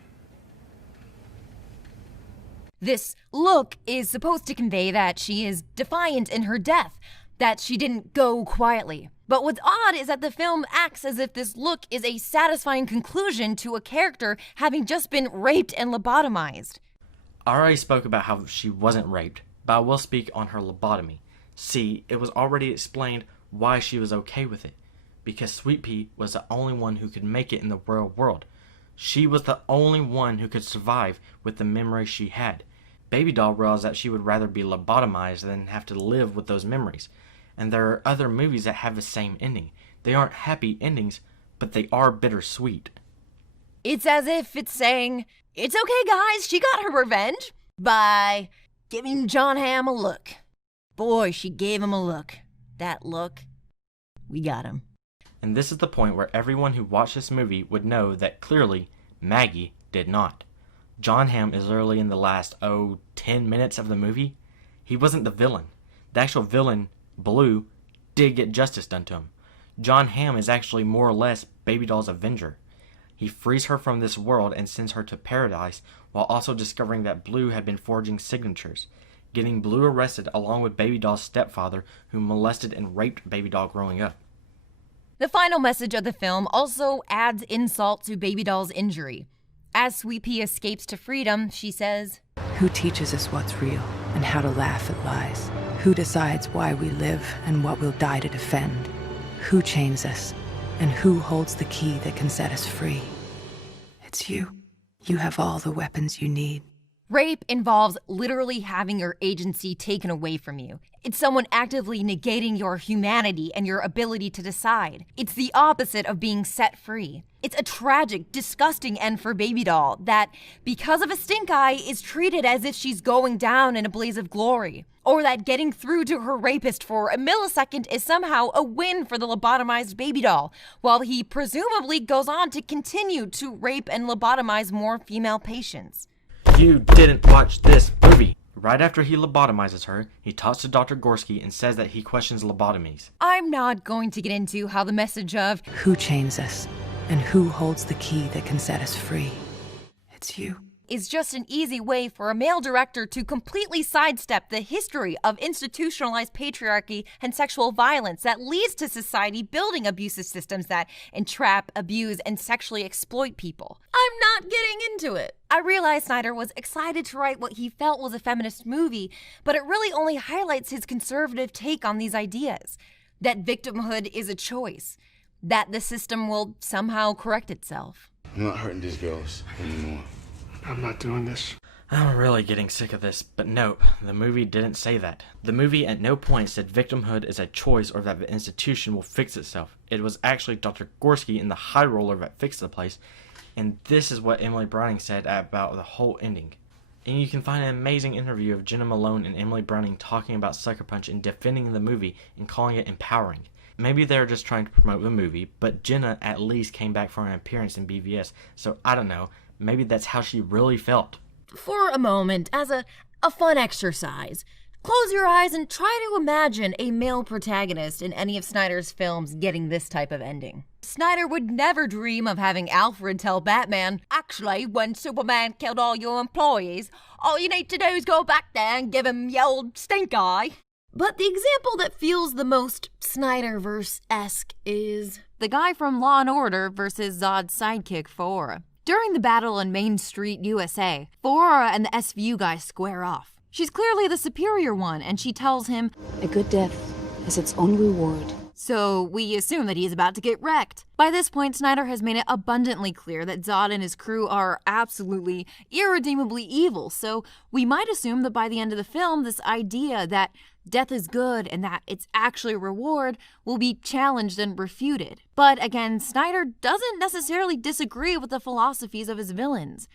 This look is supposed to convey that she is defiant in her death, that she didn't go quietly. But what's odd is that the film acts as if this look is a satisfying conclusion to a character having just been raped and lobotomized. I already spoke about how she wasn't raped, but I will speak on her lobotomy. See, it was already explained why she was okay with it. Because Sweet Pea was the only one who could make it in the real world. She was the only one who could survive with the memories she had. Baby Doll realized that she would rather be lobotomized than have to live with those memories. And there are other movies that have the same ending. They aren't happy endings, but they are bittersweet. It's as if it's saying, it's okay guys, she got her revenge by giving John Hamm a look. Boy, she gave him a look. That look, we got him. And this is the point where everyone who watched this movie would know that clearly Maggie did not. John Hamm is literally in the last, 10 minutes of the movie. He wasn't the villain. The actual villain, Blue, did get justice done to him. John Hamm is actually more or less Baby Doll's avenger. He frees her from this world and sends her to paradise while also discovering that Blue had been forging signatures, getting Blue arrested along with Baby Doll's stepfather who molested and raped Baby Doll growing up. The final message of the film also adds insult to Baby Doll's injury. As Sweet Pea escapes to freedom, she says, "Who teaches us what's real and how to laugh at lies? Who decides why we live and what we'll die to defend? Who chains us and who holds the key that can set us free? It's you. You have all the weapons you need." Rape involves literally having your agency taken away from you. It's someone actively negating your humanity and your ability to decide. It's the opposite of being set free. It's a tragic, disgusting end for Baby Doll that, because of a stink eye, is treated as if she's going down in a blaze of glory. Or that getting through to her rapist for a millisecond is somehow a win for the lobotomized Baby Doll, while he presumably goes on to continue to rape and lobotomize more female patients. You didn't watch this movie. Right after he lobotomizes her, he talks to Dr. Gorski and says that he questions lobotomies. I'm not going to get into how the message of "Who chains us and who holds the key that can set us free? It's you." is just an easy way for a male director to completely sidestep the history of institutionalized patriarchy and sexual violence that leads to society building abusive systems that entrap, abuse, and sexually exploit people. I'm not getting into it. I realize Snyder was excited to write what he felt was a feminist movie, but it really only highlights his conservative take on these ideas. That victimhood is a choice. That the system will somehow correct itself. I'm not hurting these girls anymore. I'm not doing this. I'm really getting sick of this, but nope, the movie didn't say that. The movie at no point said victimhood is a choice or that the institution will fix itself. It was actually Dr. Gorski and the High Roller that fixed the place, and this is what Emily Browning said about the whole ending. And you can find an amazing interview of Jenna Malone and Emily Browning talking about Sucker Punch and defending the movie and calling it empowering. Maybe they're just trying to promote the movie, but Jenna at least came back for an appearance in BVS, so I don't know, maybe that's how she really felt. For a moment, as a fun exercise, close your eyes and try to imagine a male protagonist in any of Snyder's films getting this type of ending. Snyder would never dream of having Alfred tell Batman, "Actually, when Superman killed all your employees, all you need to do is go back there and give him the old stink eye." But the example that feels the most Snyderverse-esque is the guy from Law & Order versus Zod's sidekick, Faora. During the battle in Main Street, USA, Faora and the SVU guy square off. She's clearly the superior one, and she tells him, "A good death has its own reward." So we assume that he's about to get wrecked. By this point, Snyder has made it abundantly clear that Zod and his crew are absolutely, irredeemably evil, so we might assume that by the end of the film, this idea that death is good and that it's actually a reward will be challenged and refuted. But again, Snyder doesn't necessarily disagree with the philosophies of his villains.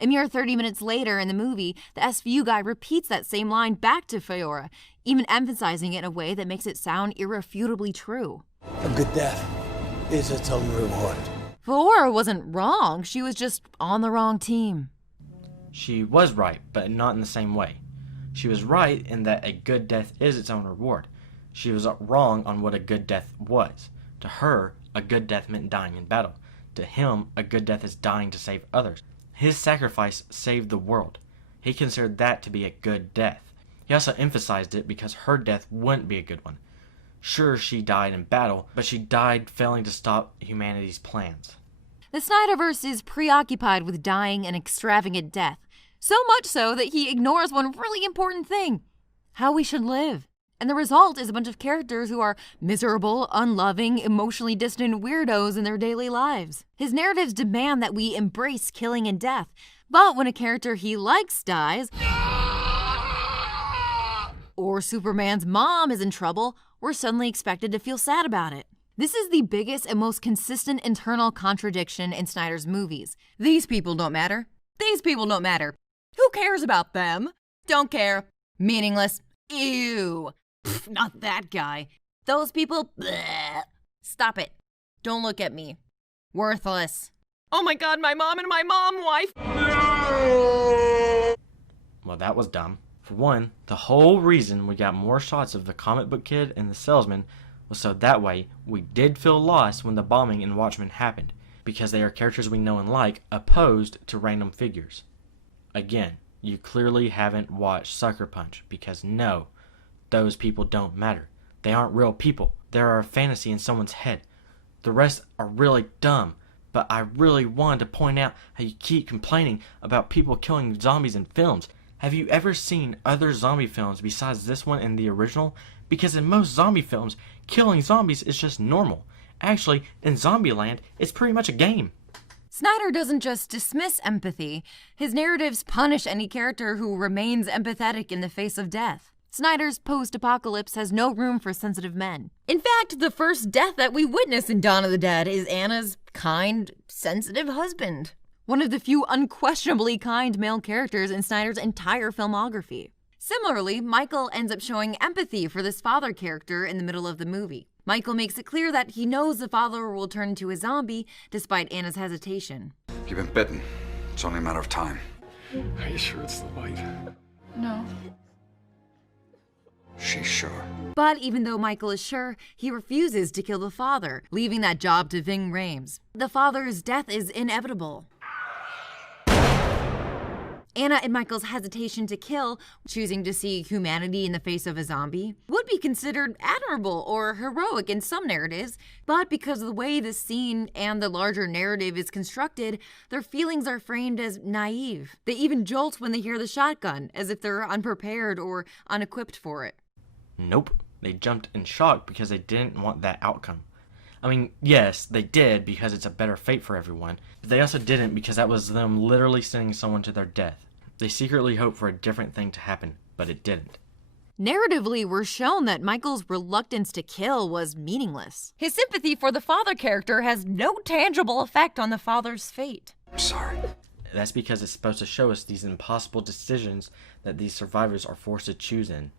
A mere 30 minutes later in the movie, the SVU guy repeats that same line back to Faora, even emphasizing it in a way that makes it sound irrefutably true. "A good death is its own reward." Faora wasn't wrong, she was just on the wrong team. She was right, but not in the same way. She was right in that a good death is its own reward. She was wrong on what a good death was. To her, a good death meant dying in battle. To him, a good death is dying to save others. His sacrifice saved the world. He considered that to be a good death. He also emphasized it because her death wouldn't be a good one. Sure, she died in battle, but she died failing to stop humanity's plans. The Snyderverse is preoccupied with dying an extravagant death, so much so that he ignores one really important thing: how we should live. And the result is a bunch of characters who are miserable, unloving, emotionally distant weirdos in their daily lives. His narratives demand that we embrace killing and death, but when a character he likes dies, or Superman's mom is in trouble, we're suddenly expected to feel sad about it. This is the biggest and most consistent internal contradiction in Snyder's movies. These people don't matter. These people don't matter. Who cares about them? Don't care. Meaningless. Ew. Pfft, not that guy. Those people, bleh. Stop it. Don't look at me. Worthless. Oh my god, my mom and my mom wife. Well, that was dumb. For one, the whole reason we got more shots of the comic book kid and the salesman was so that way we did feel lost when the bombing in Watchmen happened, because they are characters we know and like, opposed to random figures. Again, you clearly haven't watched Sucker Punch, because no, those people don't matter. They aren't real people. They are a fantasy in someone's head. The rest are really dumb, but I really wanted to point out how you keep complaining about people killing zombies in films. Have you ever seen other zombie films besides this one and the original? Because in most zombie films, killing zombies is just normal. Actually, in Zombieland, it's pretty much a game. Snyder doesn't just dismiss empathy, his narratives punish any character who remains empathetic in the face of death. Snyder's post-apocalypse has no room for sensitive men. In fact, the first death that we witness in Dawn of the Dead is Anna's kind, sensitive husband. One of the few unquestionably kind male characters in Snyder's entire filmography. Similarly, Michael ends up showing empathy for this father character in the middle of the movie. Michael makes it clear that he knows the father will turn into a zombie despite Anna's hesitation. You've been bitten. It's only a matter of time. Are you sure it's the wife? No. She's sure. But even though Michael is sure, he refuses to kill the father, leaving that job to Ving Rhames. The father's death is inevitable. Anna and Michael's hesitation to kill, choosing to see humanity in the face of a zombie, would be considered admirable or heroic in some narratives, but because of the way the scene and the larger narrative is constructed, their feelings are framed as naive. They even jolt when they hear the shotgun, as if they're unprepared or unequipped for it. Nope. They jumped in shock because they didn't want that outcome. I mean, yes, they did because it's a better fate for everyone, but they also didn't because that was them literally sending someone to their death. They secretly hoped for a different thing to happen, but it didn't. Narratively, we're shown that Michael's reluctance to kill was meaningless. His sympathy for the father character has no tangible effect on the father's fate. I'm sorry. That's because it's supposed to show us these impossible decisions that these survivors are forced to choose in.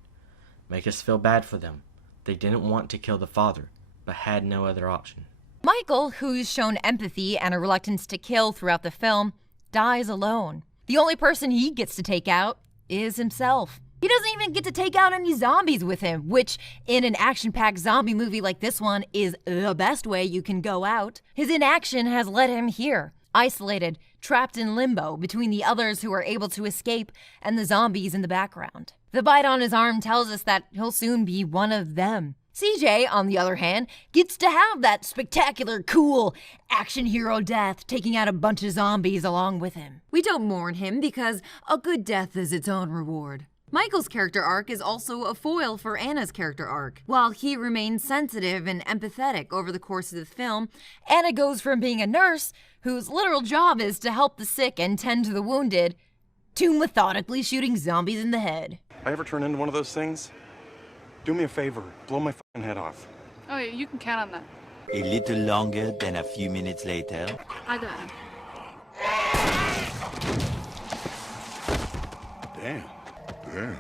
Make us feel bad for them. They didn't want to kill the father, but had no other option. Michael, who's shown empathy and a reluctance to kill throughout the film, dies alone. The only person he gets to take out is himself. He doesn't even get to take out any zombies with him, which in an action-packed zombie movie like this one is the best way you can go out. His inaction has led him here, isolated, trapped in limbo between the others who are able to escape and the zombies in the background. The bite on his arm tells us that he'll soon be one of them. CJ, on the other hand, gets to have that spectacular, cool, action hero death, taking out a bunch of zombies along with him. We don't mourn him because a good death is its own reward. Michael's character arc is also a foil for Anna's character arc. While he remains sensitive and empathetic over the course of the film, Anna goes from being a nurse, whose literal job is to help the sick and tend to the wounded, to methodically shooting zombies in the head. I ever turn into one of those things? Do me a favor, blow my fucking head off. Oh, yeah, you can count on that. A little longer than a few minutes later. I got him. Damn.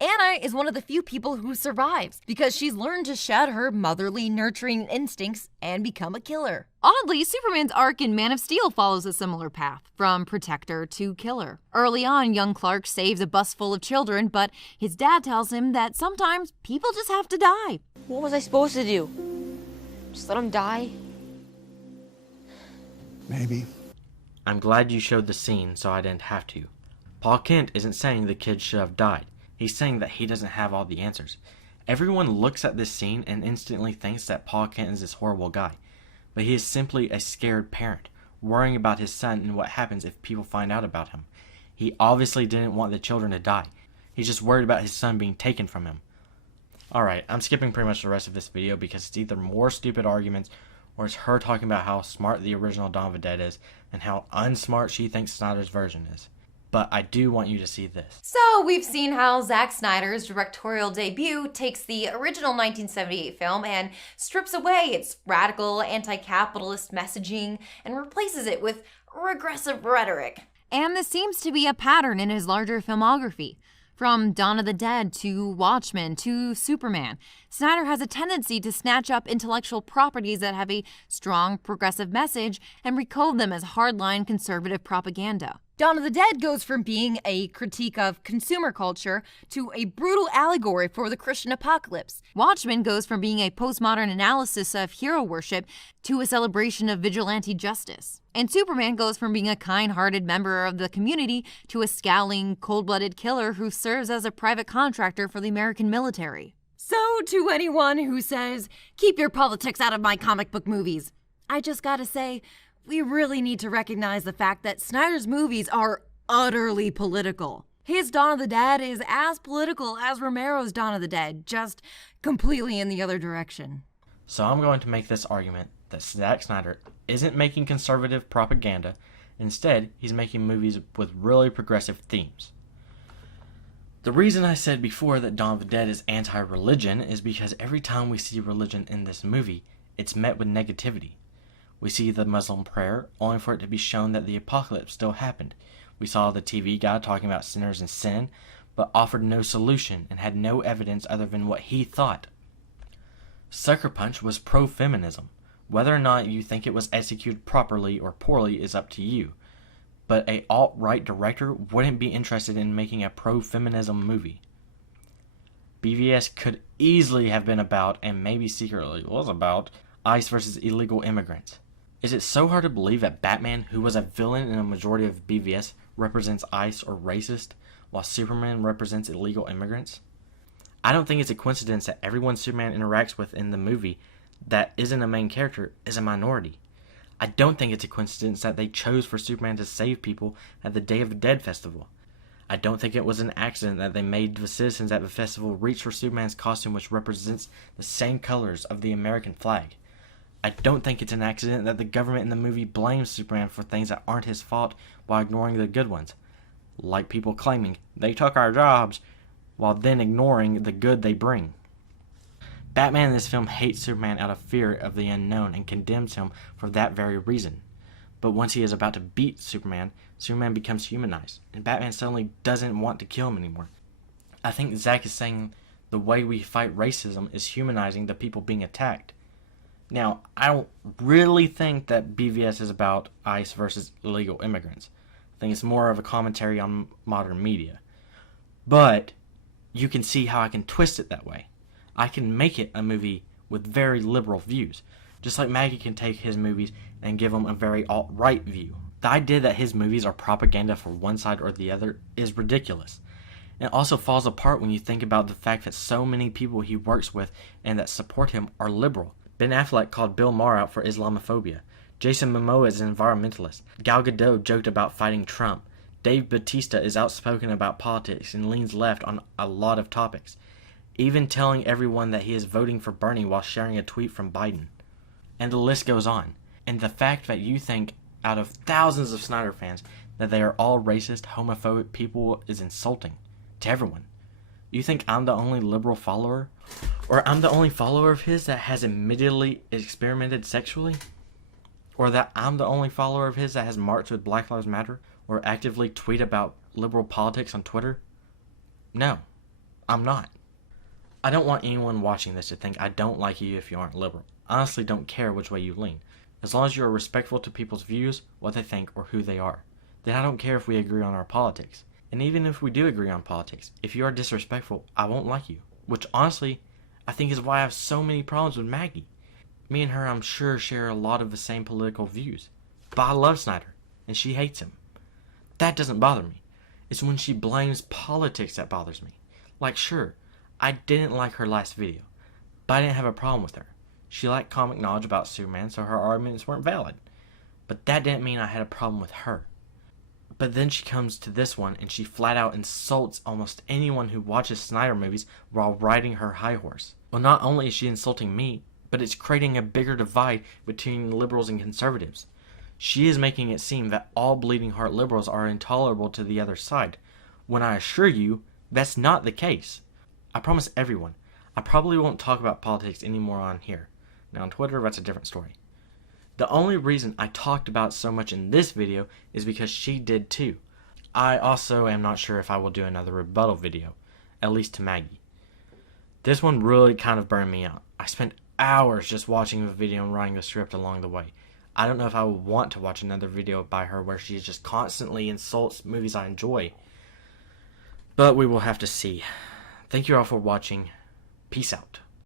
Anna is one of the few people who survives because she's learned to shed her motherly, nurturing instincts and become a killer. Oddly, Superman's arc in Man of Steel follows a similar path, from protector to killer. Early on, young Clark saves a bus full of children, but his dad tells him that sometimes people just have to die. What was I supposed to do? Just let them die? Maybe. I'm glad you showed the scene so I didn't have to. Paul Kent isn't saying the kids should have died. He's saying that he doesn't have all the answers. Everyone looks at this scene and instantly thinks that Paul Kent is this horrible guy. But he is simply a scared parent, worrying about his son and what happens if people find out about him. He obviously didn't want the children to die. He's just worried about his son being taken from him. Alright, I'm skipping pretty much the rest of this video because it's either more stupid arguments or it's her talking about how smart the original Dawn of the Dead is and how unsmart she thinks Snyder's version is. But I do want you to see this. So we've seen how Zack Snyder's directorial debut takes the original 1978 film and strips away its radical anti-capitalist messaging and replaces it with regressive rhetoric. And this seems to be a pattern in his larger filmography. From Dawn of the Dead to Watchmen to Superman, Snyder has a tendency to snatch up intellectual properties that have a strong progressive message and recode them as hardline conservative propaganda. Dawn of the Dead goes from being a critique of consumer culture to a brutal allegory for the Christian apocalypse. Watchmen goes from being a postmodern analysis of hero worship to a celebration of vigilante justice. And Superman goes from being a kind-hearted member of the community to a scowling, cold-blooded killer who serves as a private contractor for the American military. So, to anyone who says, keep your politics out of my comic book movies, I just gotta say, we really need to recognize the fact that Snyder's movies are utterly political. His Dawn of the Dead is as political as Romero's Dawn of the Dead, just completely in the other direction. So I'm going to make this argument that Zack Snyder isn't making conservative propaganda. Instead, he's making movies with really progressive themes. The reason I said before that Dawn of the Dead is anti-religion is because every time we see religion in this movie, it's met with negativity. We see the Muslim prayer, only for it to be shown that the apocalypse still happened. We saw the TV guy talking about sinners and sin, but offered no solution and had no evidence other than what he thought. Sucker Punch was pro-feminism. Whether or not you think it was executed properly or poorly is up to you. But a alt-right director wouldn't be interested in making a pro-feminism movie. BVS could easily have been about, and maybe secretly was about, ICE versus illegal immigrants. Is it so hard to believe that Batman, who was a villain in a majority of BVS, represents ICE or racist, while Superman represents illegal immigrants? I don't think it's a coincidence that everyone Superman interacts with in the movie that isn't a main character is a minority. I don't think it's a coincidence that they chose for Superman to save people at the Day of the Dead festival. I don't think it was an accident that they made the citizens at the festival reach for Superman's costume, which represents the same colors of the American flag. I don't think it's an accident that the government in the movie blames Superman for things that aren't his fault while ignoring the good ones. Like people claiming, they took our jobs, while then ignoring the good they bring. Batman in this film hates Superman out of fear of the unknown and condemns him for that very reason. But once he is about to beat Superman, Superman becomes humanized, and Batman suddenly doesn't want to kill him anymore. I think Zack is saying the way we fight racism is humanizing the people being attacked. Now, I don't really think that BVS is about ICE versus illegal immigrants. I think it's more of a commentary on modern media. But you can see how I can twist it that way. I can make it a movie with very liberal views, just like Maggie can take his movies and give them a very alt-right view. The idea that his movies are propaganda for one side or the other is ridiculous. And it also falls apart when you think about the fact that so many people he works with and that support him are liberal. Ben Affleck called Bill Maher out for Islamophobia. Jason Momoa is an environmentalist. Gal Gadot joked about fighting Trump. Dave Bautista is outspoken about politics and leans left on a lot of topics, even telling everyone that he is voting for Bernie while sharing a tweet from Biden. And the list goes on. And the fact that you think, out of thousands of Snyder fans, that they are all racist, homophobic people is insulting to everyone. You think I'm the only liberal follower? Or I'm the only follower of his that has admittedly experimented sexually? Or that I'm the only follower of his that has marched with Black Lives Matter? Or actively tweet about liberal politics on Twitter? No, I'm not. I don't want anyone watching this to think I don't like you if you aren't liberal. I honestly don't care which way you lean. As long as you are respectful to people's views, what they think, or who they are. Then I don't care if we agree on our politics. And even if we do agree on politics, if you are disrespectful, I won't like you. Which honestly, I think is why I have so many problems with Maggie. Me and her, I'm sure, share a lot of the same political views. But I love Snyder, and she hates him. That doesn't bother me. It's when she blames politics that bothers me. Like, sure, I didn't like her last video, but I didn't have a problem with her. She lacked comic knowledge about Superman, so her arguments weren't valid. But that didn't mean I had a problem with her. But then she comes to this one and she flat out insults almost anyone who watches Snyder movies while riding her high horse. Well, not only is she insulting me, but it's creating a bigger divide between liberals and conservatives. She is making it seem that all bleeding heart liberals are intolerable to the other side, when I assure you, that's not the case. I promise everyone, I probably won't talk about politics anymore on here. Now on Twitter, that's a different story. The only reason I talked about it so much in this video is because she did too. I also am not sure if I will do another rebuttal video, at least to Maggie. This one really kind of burned me out. I spent hours just watching the video and writing the script along the way. I don't know if I would want to watch another video by her where she just constantly insults movies I enjoy. But we will have to see. Thank you all for watching. Peace out.